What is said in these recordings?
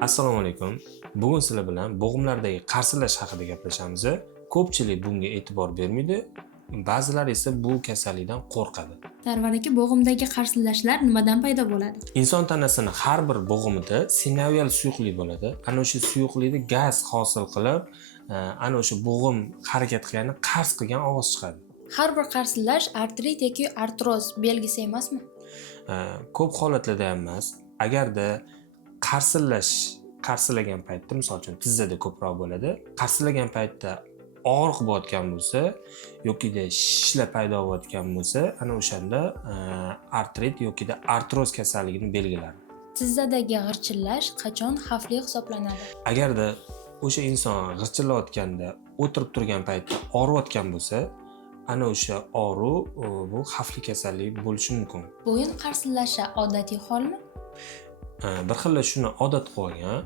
Assalomu alaykum. Bugun sizlar bilan bo'g'imlardagi qarsillash haqida gaplashamiz. Ko'pchilik bunga e'tibor bermaydi, ba'zilar esa bu kasallikdan qo'rqadi. Sarvar aka, bo'g'imdagi qarsillashlar nimadan paydo bo'ladi? Inson tanasini har bir bo'g'imida sinovial suyuqlik bo'ladi. Ana o'sha suyuqlikni gaz hosil qilib, ana o'sha bo'g'im harakat qilganda qars qilgan ovoz chiqadi. Har bir qarsillash artrit yoki artroz belgisi emasmi? Ko'p holatlarda ham emas. Agarda qarsillagan paytda, misol uchun tizzada ko'proq bo'ladi. Qarsillagan paytda og'riq bo'layotgan bo'lsa yokida shishlar paydo bo'layotgan bo'lsa, ana o'shanda artrit yokida artroz kasalligini belgilari. Tizzadagi g'irchillash qachon xavfli hisoblanadi? Agarda o'sha inson g'irchillayotganda o'tirib turgan paytda og'riyotgan bo'lsa, ana o'sha og'riq bu xavfli kasallik bo'lishi mumkin. Bo'yin qarsillashi odatiy holmi? Bir xillar shuni odat qilib olgan,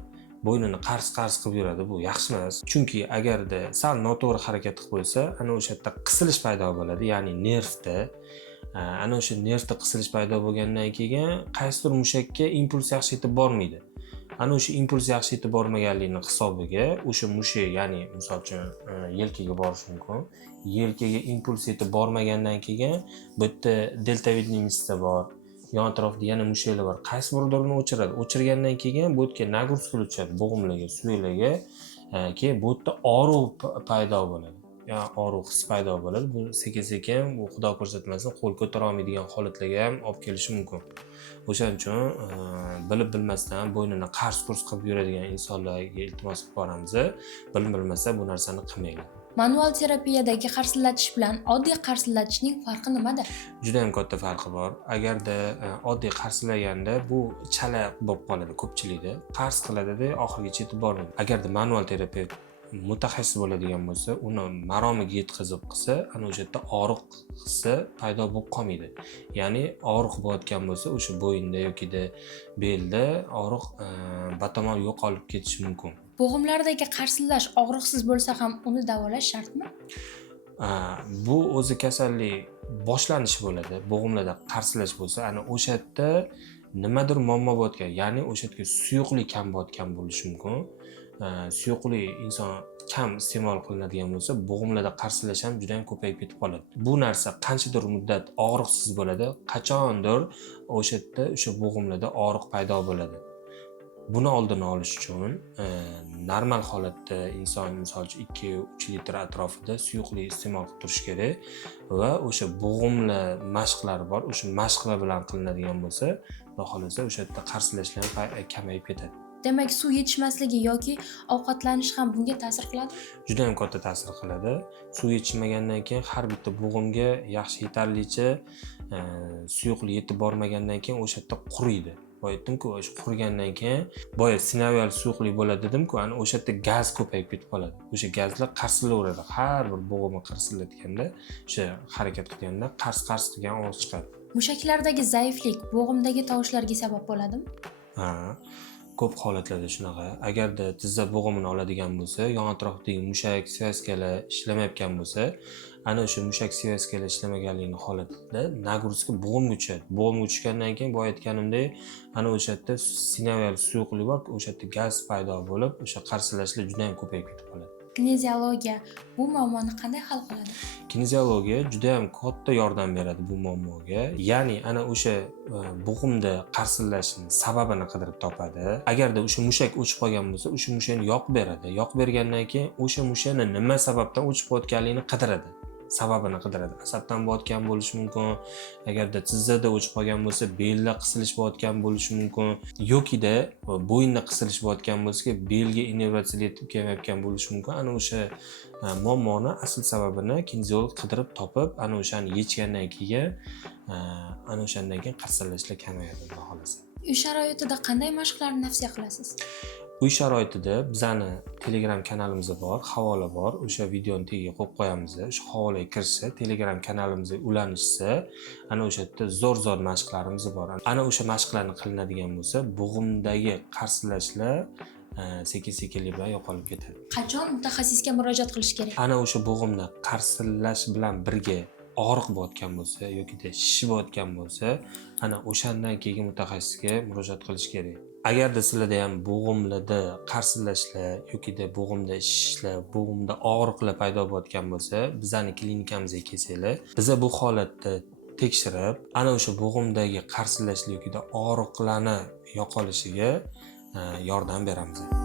bo'ynini qars qilib yuradi, bu yaxshi emas. Chunki agarda sal noto'g'ri harakat qilib qo'ysa, ana o'sha yerda qisilish paydo bo'ladi, ya'ni nervda. Ana o'sha nervda qisilish paydo bo'lgandan keyin qaysidir mushakka impuls yaxshi yetib bormaydi. Ana o'sha impuls yaxshi yetib bormaganligini hisobiga o'sha mushak, ya'ni misol uchun yelkaga borishi mumkin. Yelkaga impuls yetib bormagandan keyin bu yerda deltovidniy mishsa bor. Yon atrofda yana mushaklar bor. Qaysi biririni o'chiradi. O'chirgandan keyin bu yerga nagruska tushadi, bo'g'imlarga, suyaklarga. Keyin bu yerda og'riq paydo bo'ladi. Ya'ni og'riq his paydo bo'ladi. Bu sekin-sekin, bu Xudo ko'rsatmasin, qo'l ko'tara olmaydigan holatlarga ham olib kelishi mumkin. O'shaning uchun bilib bilmasdan bo'ynini qars-qurs qilib yuradigan insonlarga iltimos qilib boramiz. Bilmasa bu narsani qilmanglar. Manual terapiyadagi qarsillatish bilan oddiy qarsillatishning farqi nimada? Juda ham katta farqi bor. Agarda oddiy qarsillaganda bu chala bo'lib qoladi ko'pchilikda. Qars qiladida oxirigacha yetib bormaydi. Agarda manual terapiya mutaxassis bo'ladigan bo'lsa, uni maromiga yetkazib qilsa, ana o'sha yerda og'riq hissi paydo bo'lib qolmaydi. Ya'ni og'riq bo'layotgan bo'lsa, o'sha bo'yinda yokida belda og'riq batamol yo'qolib ketishi mumkin. Bo'g'imlardagi qarsillash og'riqsiz bo'lsa ham uni davolash shartmi? Bu o'zi kasallik boshlanishi bo'ladi. Bo'g'imlarda qarsillash bo'lsa, ana o'sha yerda nimadir muammo bo'layotgan, ya'ni o'sha yerga suyuqlik kam bo'layotgan bo'lishi mumkin. Suyuqlik inson kam iste'mol qilinadigan bo'lsa, bo'g'imlarda qarsillash ham juda ham ko'payib ketib qoladi. Bu narsa qanchadir muddat og'riqsiz bo'ladi, qachondir o'sha yerda o'sha bo'g'imlarda og'riq paydo bo'ladi. Buni oldini olish uchun normal holatda inson misol uchun 2-3 litr atrofida suyuqlik iste'mol qilib turish kerak va o'sha bo'g'imlar mashqlari bor. O'sha mashqlar bilan qilinadigan bo'lsa, xudo xolasa o'sha yerda qarsillashlar kamayib ketadi. Demak, suv yetishmasligi yoki ovqatlanish ham bunga ta'sir qiladi? Juda ham katta ta'sir qiladi. Suv yetishmagandan keyin har bitta bo'g'imga yaxshi yetarlicha suyuqlik yetib bormagandan keyin o'sha yerda quriydi. Aytdim-ku, o'sha qurigandan keyin boya sinovial suyuqlik bo'ladi dedim-ku, ana o'sha yerda gaz ko'payib ketib qoladi. O'sha gazlar qarsillaveradi. Har bir bo'g'imni qarsillatganda, o'sha harakat qilganda qars qilgan ovoz chiqadi. Mushaklardagi zaiflik bo'g'imdagi tovushlarga sabab bo'ladimi? Ko'p holatlarda shunaqa. Agarda tizza bo'g'imini oladigan bo'lsa, yon atrofdagi mushak svязкалар ishlamayotgan bo'lsa, ana o'sha mushak svязкалар ishlamaganligini holatida nagruska bo'g'imga tushadi. Bo'g'imga tushgandan keyin boya aytganimdek, ana o'sha yerda sinovial suyuqlik bor, o'sha yerda gaz paydo bo'lib, o'sha qarsillashlar juda ham ko'payib ketib qoladi. Kineziologiya bu muammoni qanday hal qiladi? Kineziologiya juda ham katta yordam beradi bu muammoga. Ya'ni ana o'sha bo'g'imda qarsillashning sababini qidirib topadi. Agarda o'sha mushak o'chib qolgan bo'lsa, o'sha mushakni yoqib beradi. Yoqib bergandan keyin o'sha mushakni nima sababdan o'chib qotganligini qidiradi. Sababini qidiradi. Asabdan bo'layotgan bo'lishi mumkin. Agarda tizzada o'chib qolgan bo'lsa, belda qisilish bo'layotgan bo'lishi mumkin. Yokida bo'yinda qisilish bo'layotgan bo'lsa, belga innervatsiya yetib kelmayotgan bo'lishi mumkin. Ana o'sha muammoni asl sababini kineziolog qidirib topib, ana o'shani yechgandan keyin ana o'shandan keyin qarsillashlar kamayadi, xudo xolasa. Uy sharoitida qanday mashqlarni tavsiya qilasiz? Uy sharoitida bizani Telegram kanalimiz bor, havola bor. O'sha videoni tagiga qo'yib qo'yamiz. O'sha havolaga kirsa, Telegram kanalimizga ulanishsa, ana o'sha yerda zo'r mashqlarimiz bor. Ana o'sha mashqlarni qilinadigan bo'lsa, bo'g'imdagi qarsillashlar sekin-sekinlik bilan yo'qolib ketadi. Qachon mutaxassisga murojaat qilish kerak? Ana o'sha bo'g'imda qarsillash bilan birga og'riq bo'layotgan bo'lsa yoki shish bo'layotgan bo'lsa, ana o'shandan keyin mutaxassisga murojaat qilish kerak. Agarda sizlarda ham bo'g'imlarda qarsillashlar yokida bo'g'imda shishlar, bo'g'imda og'riqlar paydo bo'layotgan bo'lsa, bizani klinikamizga kelsanglar, biza bu holatda tekshirib, ana o'sha bo'g'imdagi qarsillashlar yokida og'riqlarni yo'qolishiga yordam beramiz.